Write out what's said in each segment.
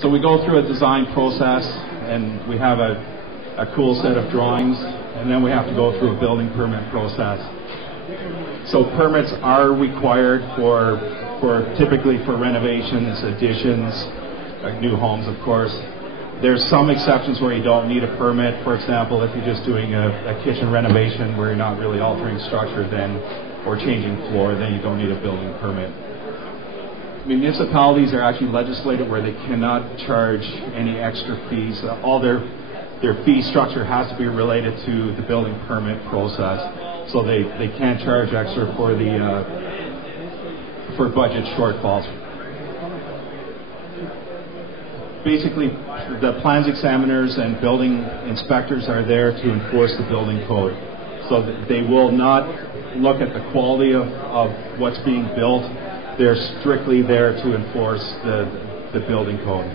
So we go through a design process, and we have a cool set of drawings, and then we have to go through a building permit process. So permits are required for typically for renovations, additions, new homes, of course. There's some exceptions where you don't need a permit. For example, if you're just doing a kitchen renovation where you're not really altering structure or changing floor, then you don't need a building permit. Municipalities are actually legislated where they cannot charge any extra fees. All their fee structure has to be related to the building permit process. So they can't charge extra for budget shortfalls. Basically, the plans examiners and building inspectors are there to enforce the building code. So they will not look at the quality of what's being built. They're strictly there to enforce the building code.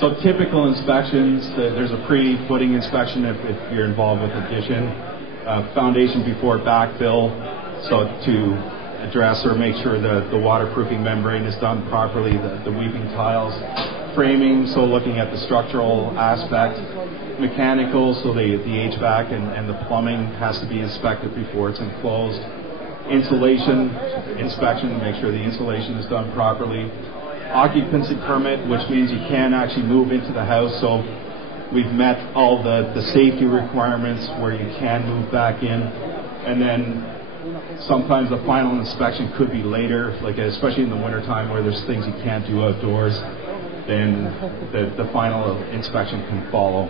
So typical inspections, there's a pre-footing inspection if you're involved with addition, foundation before backfill, so to address or make sure that the waterproofing membrane is done properly, the weeping tiles, framing, so looking at the structural aspect, mechanical, so the HVAC and the plumbing has to be inspected before it's enclosed, insulation inspection to make sure the insulation is done properly, occupancy permit, which means you can actually move into the house, so we've met all the safety requirements where you can move back in, and then sometimes the final inspection could be later, like especially in the wintertime where there's things you can't do outdoors, then the final inspection can follow.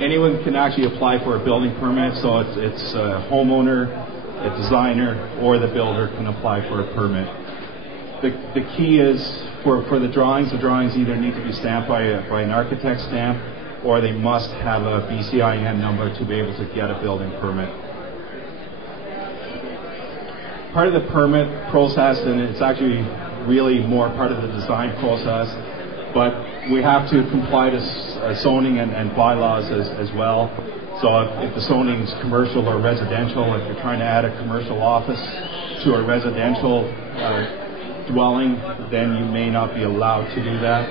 Anyone can actually apply for a building permit, so it's a homeowner, a designer, or the builder can apply for a permit. The key is for the drawings either need to be stamped by an architect stamp, or they must have a BCIN number to be able to get a building permit. Part of the permit process, and it's actually really more part of the design process, but we have to comply to zoning and bylaws as well. So if the zoning is commercial or residential, if you're trying to add a commercial office to a residential dwelling, then you may not be allowed to do that.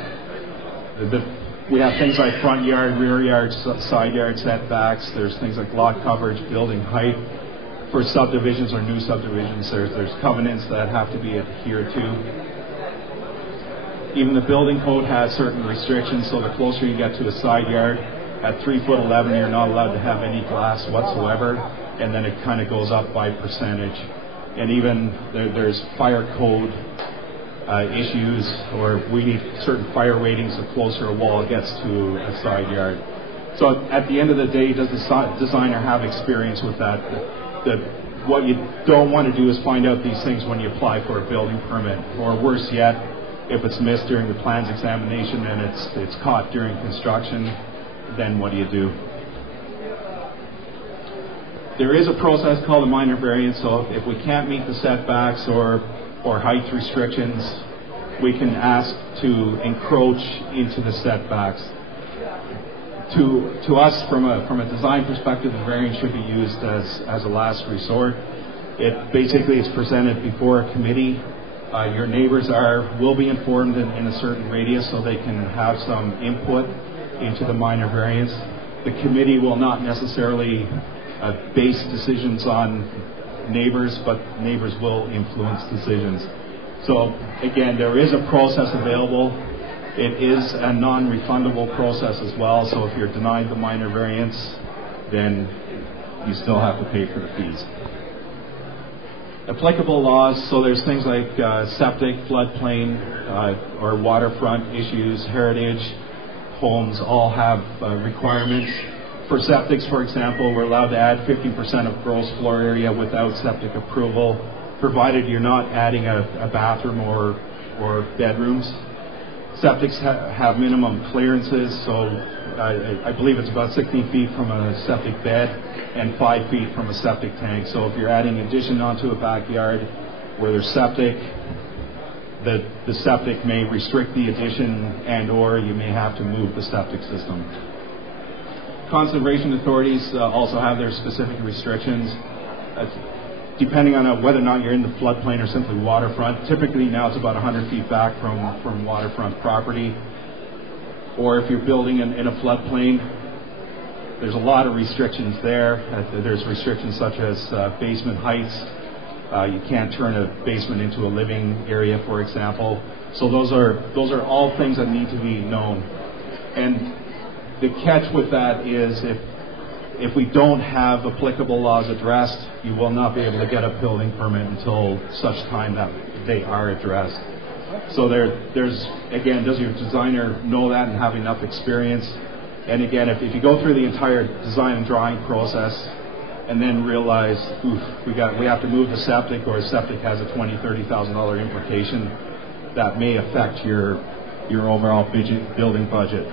We have things like front yard, rear yard, side yard setbacks. There's things like lot coverage, building height. For subdivisions or new subdivisions, there's covenants that have to be adhered to. Even the building code has certain restrictions, so the closer you get to a side yard, at 3'11", you're not allowed to have any glass whatsoever, and then it kind of goes up by percentage. And even there's fire code issues, or we need certain fire ratings the closer a wall gets to a side yard. So at the end of the day, does the designer have experience with that? What you don't want to do is find out these things when you apply for a building permit, or worse yet, if it's missed during the plans examination and it's caught during construction, then what do you do? There is a process called a minor variance, so if we can't meet the setbacks or height restrictions, we can ask to encroach into the setbacks. To us, from a design perspective, the variance should be used as a last resort. It basically is presented before a committee. Your neighbors will be informed in a certain radius so they can have some input into the minor variance. The committee will not necessarily base decisions on neighbors, but neighbors will influence decisions. So again, there is a process available. It is a non-refundable process as well, so if you're denied the minor variance, then you still have to pay for the fees. Applicable laws, so there's things like septic, floodplain, or waterfront issues, heritage, homes all have requirements. For septics, for example, we're allowed to add 50% of gross floor area without septic approval, provided you're not adding a bathroom or bedrooms. Septics have minimum clearances, so I believe it's about 16 feet from a septic bed and 5 feet from a septic tank. So if you're adding addition onto a backyard where there's septic, the septic may restrict the addition and or you may have to move the septic system. Conservation authorities also have their specific restrictions. depending on whether or not you're in the floodplain or simply waterfront. Typically now it's about 100 feet back from waterfront property. Or if you're building in a floodplain, there's a lot of restrictions there. There's restrictions such as basement heights. You can't turn a basement into a living area, for example. So those are all things that need to be known. And the catch with that is if we don't have applicable laws addressed, you will not be able to get a building permit until such time that they are addressed. So there's, again, does your designer know that and have enough experience? And again, if you go through the entire design and drawing process and then realize, we have to move the septic, or septic has a $20,000, $30,000 implication, that may affect your overall building budget.